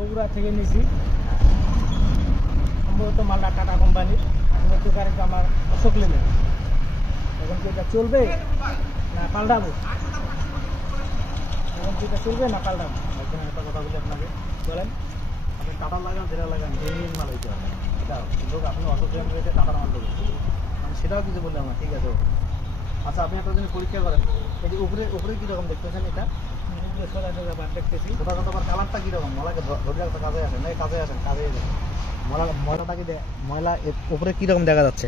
বগুড়া থেকে নিয়েছি, সম্ভবত মালটা টাটা কোম্পানির। কারেন্ট আমার অশোক লেনের। এখন কি এটা চলবে না পাল্টাবো? এখন কি এটা চলবে না পাল্টাবো? একদম একটা কথা বলি আপনাকে, বলেন। আপনি টাটা লাগান যেটা লাগান জেনুইন মাল হইতে হবে। এটা লোক আপনি অশোক লেন রেটে টাটার মাল দেবেন, মানে সেটাও কিছু বললাম না, ঠিক আছে। আচ্ছা, আপনি একটা জিনিস পরীক্ষা করেন, এই যে উপরে উপরে কীরকম দেখতেছেন, এটা দেখতেছি ছোটো ছোটো আবার কালারটা কীরকম, ময়লাকে ধরে রাখতে কাজে আসেন, এই কাজে আসেন, কাজে যান। ময়লাটাকে ময়লা উপরে কীরকম দেখা যাচ্ছে,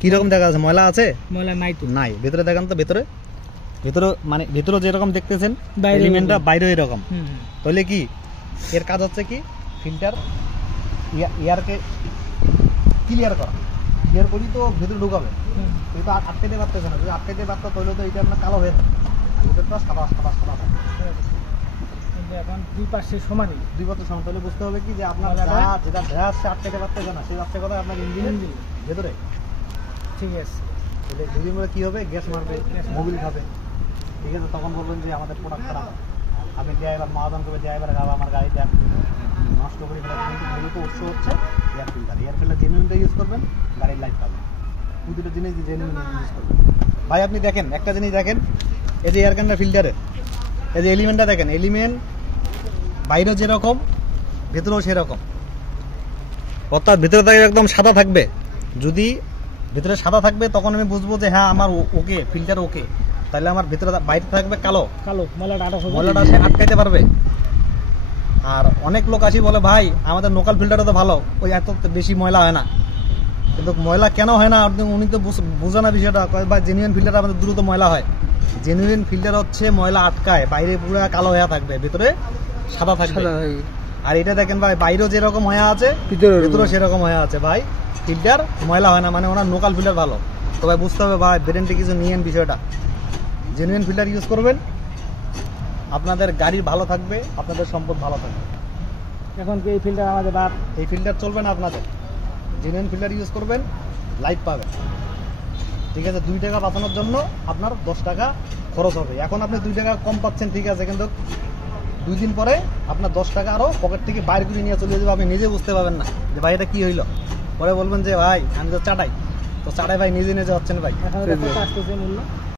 কীরকম দেখা যাচ্ছে? ময়লা আছে? ময়লা নাই তো। নাই। ভেতরে দেখান তো, ভেতরে মানে ভেতরে যেরকম দেখতেছেন বাইরে এলিমেন্টটা বাইরে এরকম। হুম। তাহলে কি এর কাজ হচ্ছে কি, ফিল্টার এয়ারকে ক্লিয়ার করা। ক্লিয়ার করি তো ভেতরে ঢুকাবে, কিন্তু আটকাইতে পারতেছে না। যদি আটকাইতে পারতো তাহলে তো এটা আপনার কালো হয়ে থাকে, ভেতরটা সাদা সাদা সাদা থাকে। কিন্তু এখন দুই পাশে সমানই, দুই বছর সময়। তাহলে বুঝতে হবে কি যে আপনার যেটা ভেয়া আসছে আটকাইতে পারতেছে না, সেই আসছে কথা আপনার ইঞ্জিনের ভেতরে। ঠিক আছে। তাহলে দুদিন পরে কী হবে, গ্যাস মারবে, মোবিল খাবে, ঠিক আছে। তখন বলবেন যে আমাদের প্রোডাক্ট খারাপ। আপনি ড্রাইভার মহাজন করবে, ড্রাইভার খাবে আমার গাড়িটা নষ্ট করে ফেলে। কিন্তু মূলত উৎস হচ্ছে এয়ার ফিল্টার। এয়ার ফিল্টার জেনুইনটা ইউজ করবেন, গাড়ির লাইফ পাবেন। দুটো জিনিস জেনুইন ইউজ করবেন। ভাই আপনি দেখেন, একটা জিনিস দেখেন, এই যে এয়ার কান্ডার ফিল্টারের এই যে এলিমেন্টটা দেখেন, এলিমেন্ট বাইরে যেরকম ভেতরেও সেরকম। অর্থাৎ ভিতরে থাকে একদম সাদা থাকবে। যদি ভিতরে সাদা থাকবে তখন আমি বুঝবো যে হ্যাঁ আমার ওকে, ফিল্টার ওকে। তাহলে আমার ভিতরে বাইরে থাকবে কালো কালো, ময়লাটা সে আটকাইতে পারবে। আর অনেক লোক আসি বলে ভাই আমাদের লোকাল ফিল্টারটা তো ভালো, ওই এত বেশি ময়লা হয় না। কিন্তু ময়লা কেন হয় না উনি তো বুঝে না বিষয়টা। বা জেনুইন ফিল্টার আমাদের দ্রুত ময়লা হয়। জেনুইন ফিল্টার হচ্ছে ময়লা আটকায়, বাইরে পুরো কালো হয়ে থাকবে, ভিতরে সাদা থাকবে। আর এটা দেখেন ভাই, বাইরেও যেরকম হয়ে আছে ভিতরেও সেরকম হয়ে আছে। ভাই ফিল্টার ময়লা হয় না, মানে ওনার লোকাল ফিল্টার ভালো। তো ভাই বুঝতে হবে ভাই, ব্রেনটি কিছু নিয়েন বিষয়টা। জেনুইন ফিল্টার ইউজ করবেন, আপনাদের গাড়ি ভালো থাকবে, আপনাদের সম্পদ ভালো থাকবে। এখন কি এই ফিল্টার আমাদের বাদ? এই ফিল্টার চলবে না আপনাদের। জেনুইন ফিল্টার ইউজ করবেন, লাইফ পাবেন, ঠিক আছে। 2 টাকা বাঁচানোর জন্য আপনার 10 টাকা খরচ হবে। এখন আপনি 2 টাকা কম পাচ্ছেন, ঠিক আছে, কিন্তু 2 দিন পরে আপনার 10 টাকা আরও পকেট থেকে বাইরে করে নিয়ে চলে যাবে। আপনি নিজে বুঝতে পারবেন না যে ভাই এটা কী হইলো। পরে বলবেন যে ভাই আমি তো চাটাই, তো চাটাই ভাই নিজে নিজে হচ্ছেন ভাই। এখন আসতেছে মূল্য